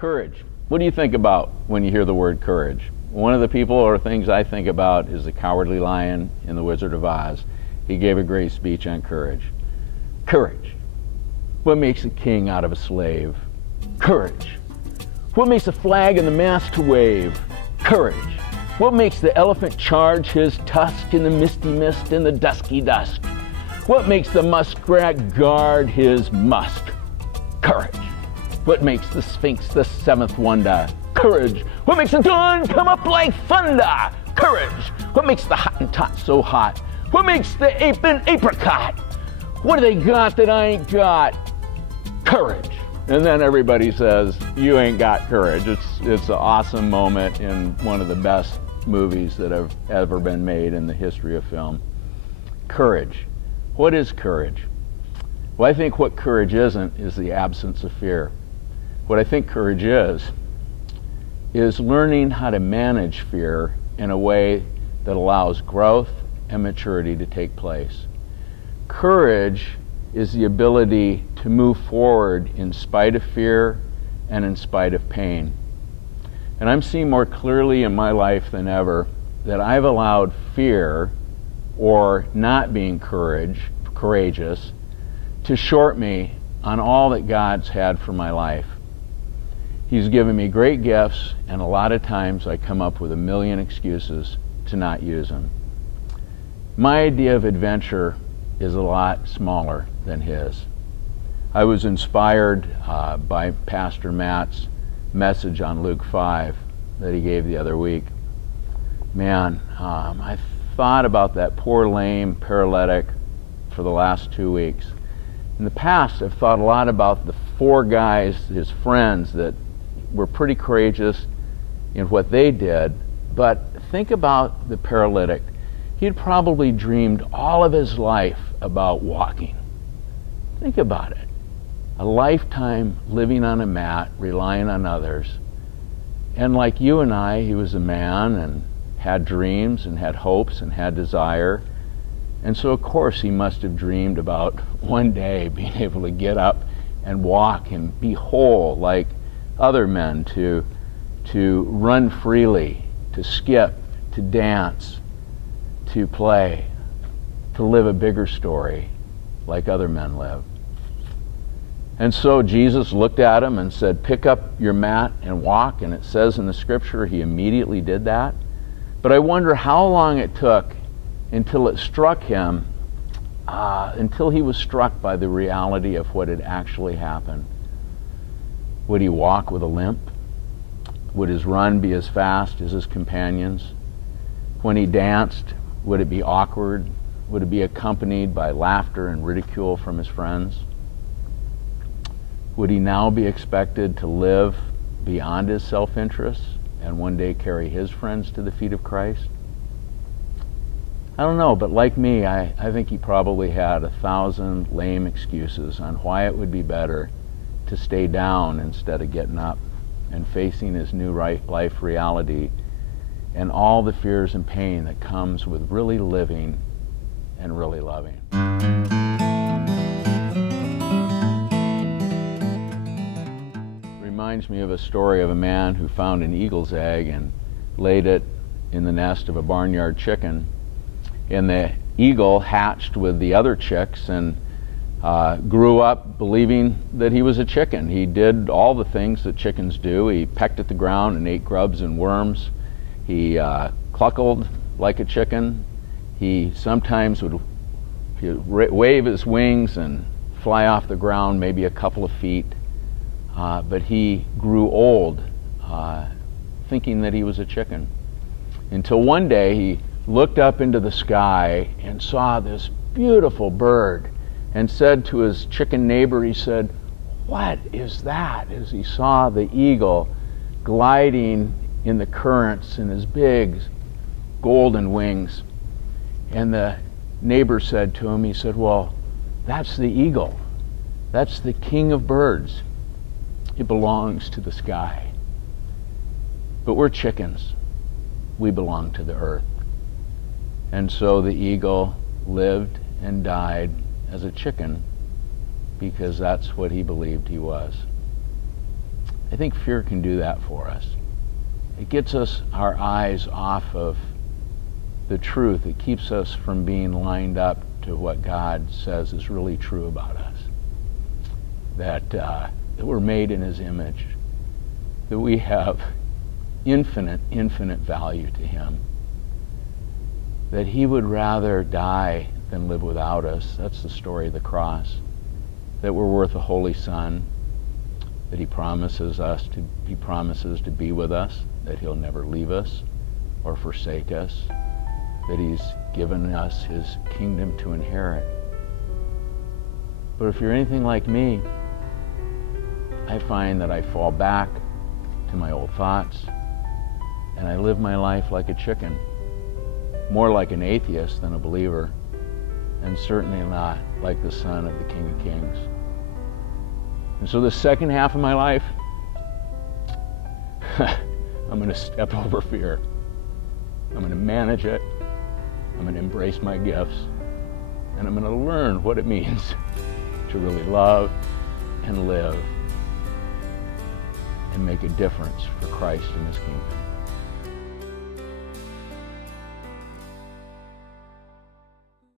Courage. What do you think about when you hear the word courage? One of the people or things I think about is the Cowardly Lion in The Wizard of Oz. He gave a great speech on courage. Courage. What makes a king out of a slave? Courage. What makes a flag and the mast to wave? Courage. What makes the elephant charge his tusk in the misty mist and the dusky dusk? What makes the muskrat guard his musk? Courage. What makes the Sphinx the seventh wonder? Courage. What makes the dawn come up like thunder? Courage. What makes the Hottentot so hot? What makes the ape an apricot? What do they got that I ain't got? Courage. And then everybody says, you ain't got courage. It's an awesome moment in one of the best movies that have ever been made in the history of film. Courage. What is courage? Well, I think what courage isn't is the absence of fear. What I think courage is learning how to manage fear in a way that allows growth and maturity to take place. Courage is the ability to move forward in spite of fear and in spite of pain. And I'm seeing more clearly in my life than ever that I've allowed fear or not being courageous to short me on all that God's had for my life. He's given me great gifts, and a lot of times I come up with a million excuses to not use them. My idea of adventure is a lot smaller than his. I was inspired by Pastor Matt's message on Luke 5 that he gave the other week. Man, I thought about that poor lame paralytic for the last 2 weeks. In the past, I've thought a lot about the 4 guys, his friends, that were pretty courageous in what they did, but think about the paralytic. He had probably dreamed all of his life about walking. Think about it. A lifetime living on a mat, relying on others. And like you and I, he was a man and had dreams and had hopes and had desire. And so of course he must have dreamed about one day being able to get up and walk and be whole like other men, to run freely, to skip, to dance, to play, to live a bigger story like other men live. And so Jesus looked at him and said, pick up your mat and walk, and it says in the scripture he immediately did that. But I wonder how long it took until it struck him, until he was struck by the reality of what had actually happened. Would he walk with a limp? Would his run be as fast as his companions? When he danced, would it be awkward? Would it be accompanied by laughter and ridicule from his friends? Would he now be expected to live beyond his self-interest and one day carry his friends to the feet of Christ? I don't know, but like me, I think he probably had 1,000 lame excuses on why it would be better to stay down instead of getting up and facing his new life reality and all the fears and pain that comes with really living and really loving. Reminds me of a story of a man who found an eagle's egg and laid it in the nest of a barnyard chicken. And the eagle hatched with the other chicks and grew up believing that he was a chicken. He did all the things that chickens do. He pecked at the ground and ate grubs and worms. He cluckled like a chicken. He sometimes would wave his wings and fly off the ground maybe a couple of feet. But he grew old thinking that he was a chicken. Until one day he looked up into the sky and saw this beautiful bird and said to his chicken neighbor, he said, "What is that?" As he saw the eagle gliding in the currents in his big golden wings. And the neighbor said to him, he said, "Well, that's the eagle. That's the king of birds. It belongs to the sky. But we're chickens. We belong to the earth." And so the eagle lived and died as a chicken because that's what he believed he was. I think fear can do that for us. It gets us our eyes off of the truth. It keeps us from being lined up to what God says is really true about us. That we're made in His image. That we have infinite, infinite value to Him. That He would rather die than live without us. That's the story of the cross. That we're worth a holy Son. That He promises to be with us. That He'll never leave us or forsake us. That He's given us His kingdom to inherit. But if you're anything like me, I find that I fall back to my old thoughts and I live my life like a chicken, more like an atheist than a believer, and certainly not like the son of the King of Kings. And so the second half of my life, I'm going to step over fear. I'm going to manage it. I'm going to embrace my gifts. And I'm going to learn what it means to really love and live and make a difference for Christ and His kingdom.